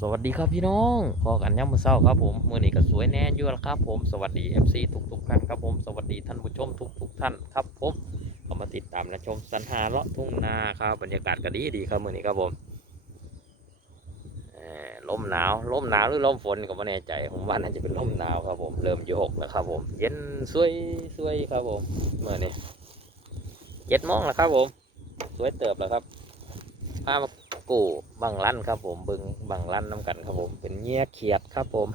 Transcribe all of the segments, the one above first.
สวัสดีครับพี่น้องพอกันย่ำมือเศร้าครับผมมือนี้ก็สวยแน่ยู่แล้วครับผมสวัสดี FC ทุกทุกๆท่านครับผมสวัสดีท่านผู้ชมทุกทุกๆท่านครับผมเข้ามาติดตามและชมสันหาเลาะทุ่งนาครับบรรยากาศก็ดีดีครับมือนี้ครับผมลมหนาวลมหนาวหรือลมฝนก็ไม่แน่ใจผมว่าน่าจะเป็นลมหนาวครับผมเริ่มโยกแล้วครับผม เย็นสวยสวยครับผมเมื่อนี้เจ็ดโมงแล้วครับผม สวยเติบแล้วครับพามา กูบังลั่นครับผมเบึงบังลั่นน้ำกันครับผม เป็นเงี้ยเขียดครับผม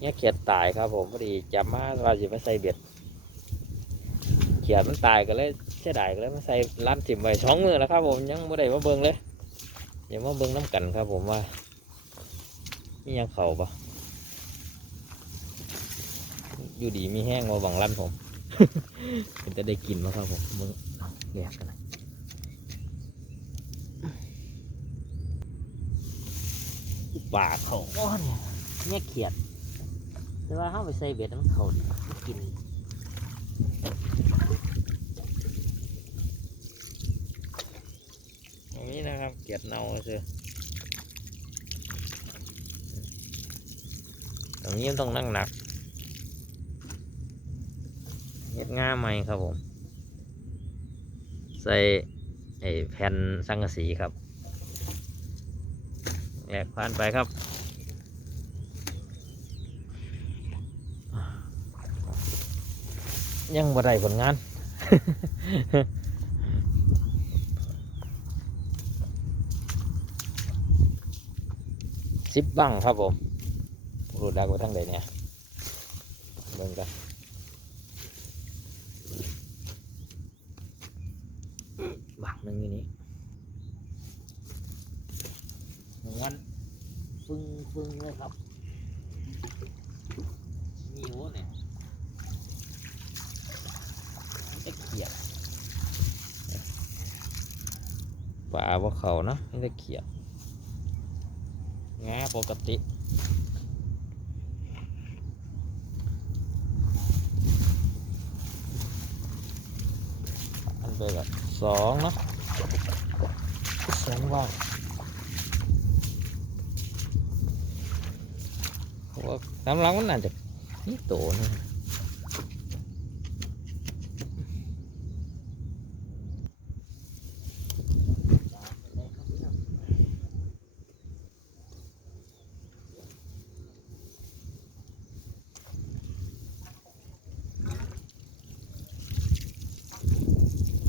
เงี้ยเขียดตายครับผมพอดีจับมาว่าจะไม่ใส่เบ็ด เขียดมันตายก็เลยเสียดายก็เลยไมาใส่ลั่นถิ่มไว้สองมือแล้วครับผมยังไม่ได้มาเบิงเลยย่ามาเบิงน้ำกันครับผมว่ามียังเข่าปะอยู่ดีมีแห้งมาบังลั่นผมมันจะได้กินมาครับผมมึงแยกกันนะ ปาเขาอ้อนเนี่ยเขียด แต่ว่าเขาไปใส่เบ็ดมันเขาดิมันกินอย่างนี้นะครับเขียดเน่าเสือตรงนี้มันต้องนั่งหนักเห็ดง่าไหมครับผม ใส่ไอ้แผ่นสังกะสีครับ แหลกผ่านไปครับยังบ่ได้ผลงาน สิบบังครับผมรูดดักไปทางใดเนี่ย เบิ่งกันบังหนึ่งอยู่นี้งั้น ฟึ่งฟึ่งเลยครับ มีหัวเนี่ยตะเขียบ ปลาว่าเขานะไม่ได้เขียบงาปกติอันเบอร์กับสองเนาะสองว่างเพราะว่าตามหลังมันน่าจะนี่โตนี่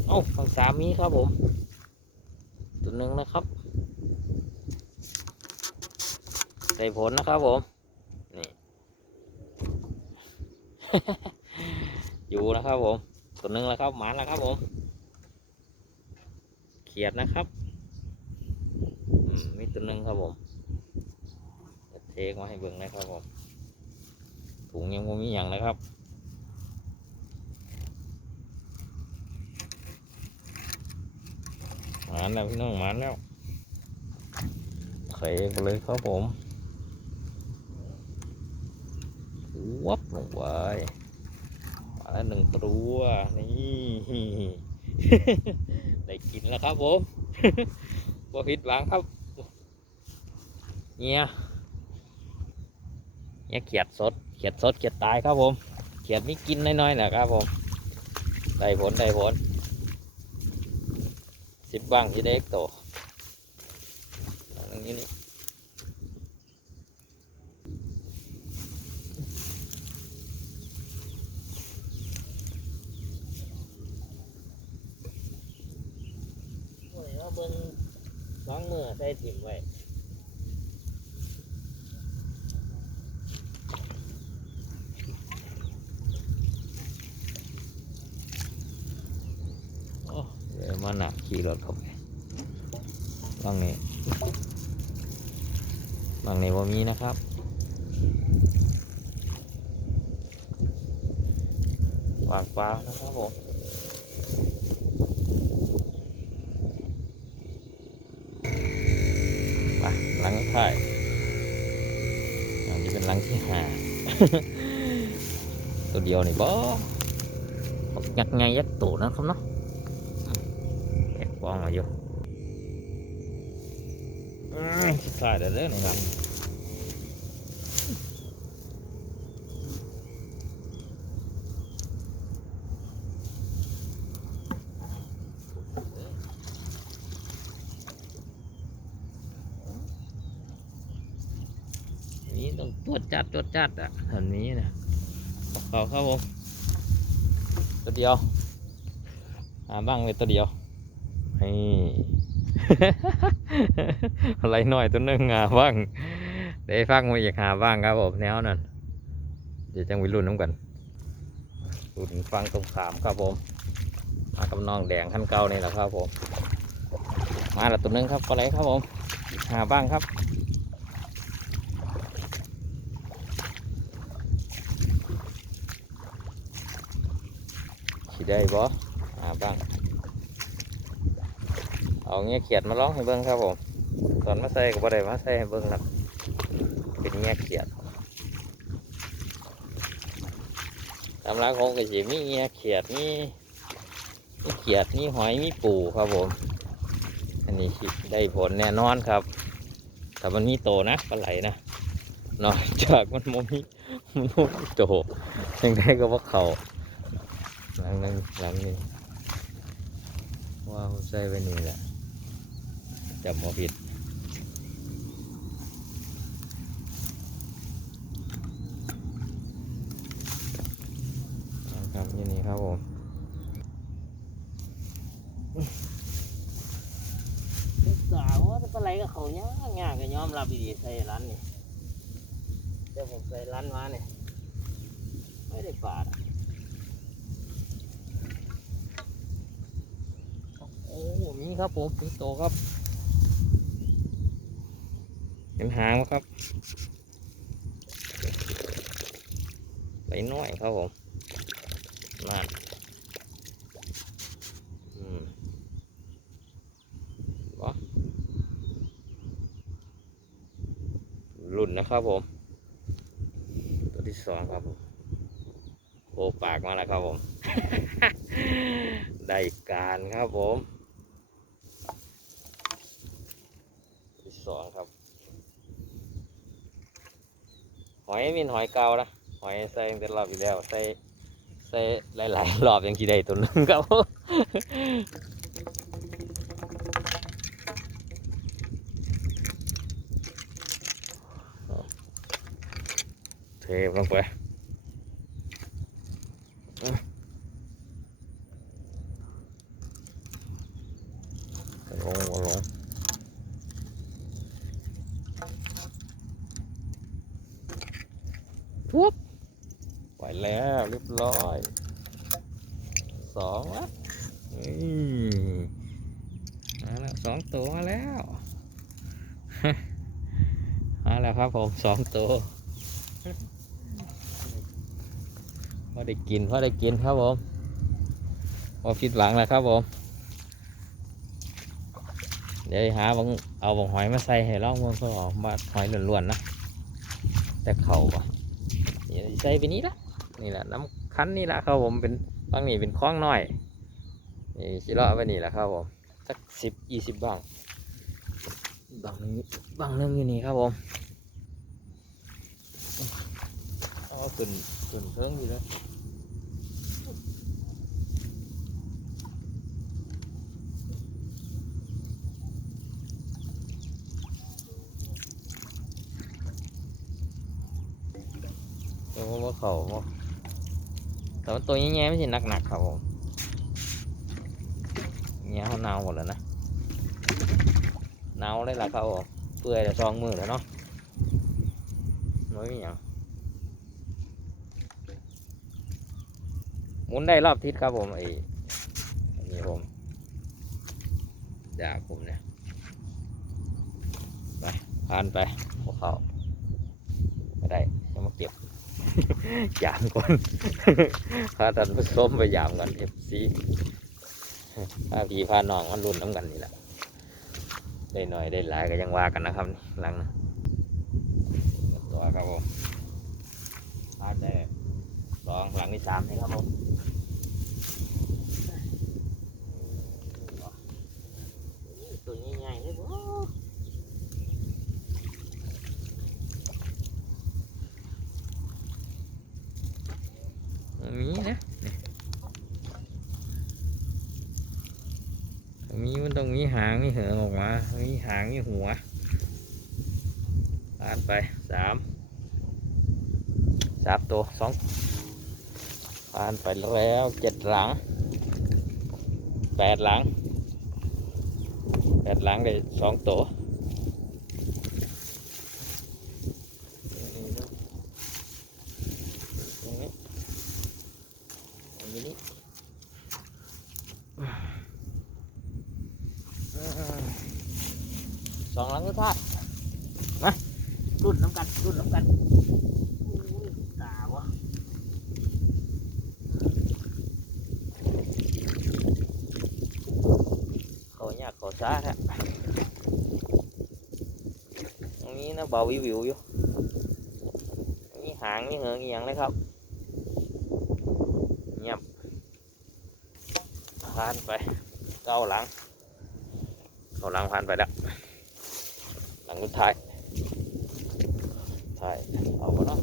เอ้าฝั่งสา มีครับผม ตัวหนึ่งนะครับใส่ผลนะครับผม นี่ อยู่นะครับผม ตัวหนึ่งแล้วครับหมาแล้วครับผม เขียดนะครับมีตัวหนึ่งครับผมเทกมาให้เบิ่งนะครับผม ถุงยังไม่มีอย่างนะครับ มานแล้วพี่น้องหมานแล้วเทไปเลยครับผมวับลงไปมาแล้วหนึ่งตัวนี่ได้กินแล้วครับผมบ่ผิดหวังครับเนี่ยเนี่ยเขียดสดเขียดสดเขียดตายครับผม เขียดมีกินน้อยๆนะครับผม ได้ผลได้ผล สิบบ้างที่ได้เอกโตอันนี้นี่โอ้ยว่าเบิ่งสองมือได้ถิ่มไว้โอ้เดี๋ย วมาหนักขี่รถเข้าไปบางนี้บางนี้ว่ามีนะครับวางปลานะครับผมไปหลังถ่ายอันนี้เป็นหลังที่ห้าตัวเดียวนี่บ่ยักไงยักตูนะครับเนาะ กะกล้องมาอยู่อืมสุดท้ายเด้อเด้อนี่ครับนี่ต้องตรวจจัดตรวจจัดอะอันนี้นะเขาครับผมตัวเดียวหาบ้างเลยตัวเดียว นี่ อะไรหน่อยตัวนึงหาบ้างได้ฟังมาอยากหาบ้างครับผมแนวนั้นเดี๋ยวจังวิรุ่นน้ำกันรุ่นฟังตรงขามครับผมมากับน้องแดงขั้นเก่านี่แหละครับผม มาล้วตัวนึงครับก็ไรครับผม หาบ้างครับสิได้บ่หาบ้าง เอาเงี้ยเขียดมาร้องให้เบิ้งครับผมตอนมาใส่ก็บ่ได้มาใส่ให้เบิ้งครับเป็นเงี้ยเขียดตำราคงก็สิมีเงี้ยเขียดมีมีเขียดมีหอยมีปูครับผม อันนี้ได้ผลแน่นอนครับแต่มันมีโตนะปลาไหลนะนอกจากมันโมมีมันโมมีโตยังได้ก็ว่าเขาหลังนึงหลังนี้ว้าวใส่ไปนี่แหละ จำมาผิดครับยี่นี่ครับผมสาวว่าจะเป็นไรกับเขาเนี่ยง่ากก็ยอมรับดีใส่ร้านนี่เดี๋ยวผมใส่ร้านมาเนี่ยไม่ได้ปาดอะโอ้มีครับผมมีโตครับ ห็นหางไหมครับไหลน้อยครับผมนั่นรุ่นนะครับผม ตัวที่สองครับผมโอปากมาแล้วครับผม ได้การครับผมตัวที่สองครับ ห อยมีหอยเก่านะหอยใส่ตั้งแต่รอบที่แล้วใส่ใส่หลายๆรอบยังกี่ได้ตัวนึงครับเทลงไปอื้อลงลง ปุ๊บไปแล้วเรียบร้อยสองละนี่มาแล้วสองตัวมาแล้วมาแล้วครับผมสองตัวพอได้กินพอได้กินครับผมพอผิดหวังแล้วครับผม เดี๋ยวหาบังเอาบังหอยมาใส่ให้ลองเมืองเขาอมาหอยล้วนๆนะ แต่เข่าปะ ใส่ไปนี้ละนี่แหละน้ำคั้นนี่ละครับผมเป็นบางนี่เป็นคล้องน้อยนี่สิเลาะไปนี่แหละครับผมสักสิบยี่สิบบ้างบางนึงบางหนึงอยู่นี่ครับผมเอาขึ้นขึ้นเพิ่งอยู่แล้ว เขาแต่ว่าตัวแง่ๆไม่ใช่หนักๆครับผมแง่เขาเน่าหมดแล้วนะเน่าเลยล่ะครับผมเปื่อยแต่ซองมือแล้วเนาะน้อยมีอย่างหมุนได้รอบทิศครับผมไอ้อันนี้ผมจากผมเนี่ยไปผ่านไปพวกเขาไม่ได้จะมาเก็บ ยามก่อนพาท่านผู้ชมไปยามกันเอฟซีพาพี่พาน้องมันรุ่นน้ำกันนี่แหละได้หน่อยได้หลายก็ยังว่ากันนะครับนี่หลังนะตัวครับผมพาได้สองหลังที่สามนี่ครับผมตัวนี้ใหญ่เลยบ่ มีหางมีเหืองออกมา มีหางมีหัวผ่านไปสามสามตัวสองผ่านไปแล้วเจ็ดหลังแปดหลังแปดหลังได้สองตัวตรงนี้ตรงนี้ ส องหลังก็ทอดมารุ่นน้ำกันรุ่นน้ำกันอุ้ยกาวะเขายากเขาช้าแท้ตรงนี้นะเบาวิววิวอยู่มีหางมีเหิงอหย่างเลยครับเงียบผ่านไปเก้าหลังเก้าหลังผ่านไปแล้ว หลังสุดท้ายถ่ายเอาไปเนาะ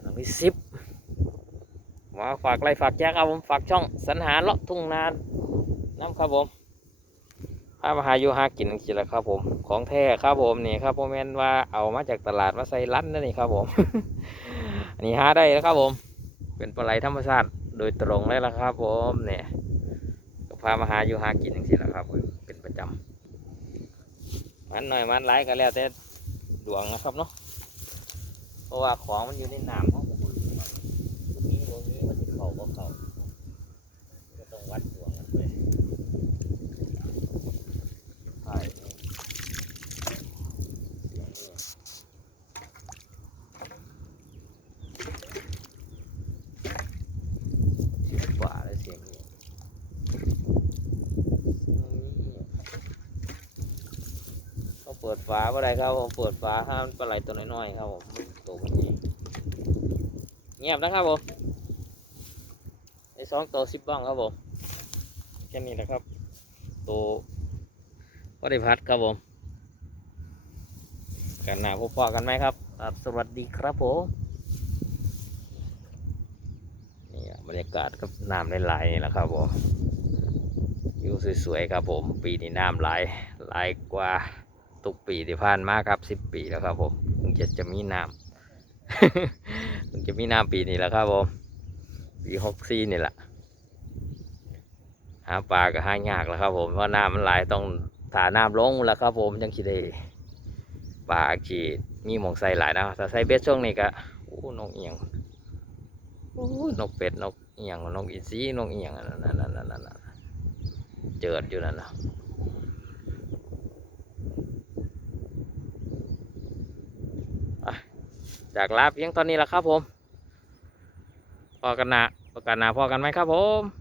หลังที่สิบมาฝากไลค์ฝากแจ้งครับผม ฝากช่องสัญหาเลาะทุ่งนานน้ำครับผมพามาหาอยู่หากินจริงๆแหละครับผม ของแท้ครับผมนี่ครับผมแมนว่าเอามาจากตลาดมาใส่ร้นนั่นนี่ครับผม อันนี้หาได้แล้วครับผม เป็นปลาไหลธรรมชาติโดยตรงเลยละครับผมเนี่ย พามาหาอยู่หากินอย่างนี้แหละครับ เป็นประจำมันหน่อยมันหลายก็แล้วแต่ดวงนะครับเนาะเพราะว่าของมันอยู่ในน้ำของผมนี้ตรงนี้มันจะเข้าก็เข้าก็ต้องวัดดวงกันด้วยใช่เสียงกว่าและเสียงนี้ เปิดฝาอะไรครับผมเปิดฝาห้ามปลาไหลตัวน้อยๆครับผมตัวมันนี้เงียบนะครับผมไอ้สองตัวสิบบ้างครับผมแค่นี้แหละครับตัววัได้พัดครับผมกันหนาพบๆกันไหมครับครับสวัสดีครับผมนี่บรรยากาศกับน้ำไหลๆนี่แหละครับผมอยู่สวยๆครับผม ปีนี้น้ำไหลไหลกว่า ทุกปีที่ผ่านมาครับสิบปีแล้วครับผมถึงจะจะมีน้ำถึงจะมีน้ำปีนี้แหล้วครับผมปีหกสี่นี่แหละหาปลาก็หายากแล้วครับผมเพราะน้ำมันไหลต้องถาน้ำลงแล้วครับผมยังคิดได้ปลาขีดมีหมองใส่หลายนะแต่ใส่เบ็ดช่วงนี้ก็โอ้นกเอียงโอ้นกเป็ดนกเอียงนกอีซีนกเอียงนั่นนั่นนั่นนั่นเจิดอยู่นั่นนะ จากลาเพียงตอนนี้แหละครับผมพอกันนะพอกันนะพอกันไหมครับผม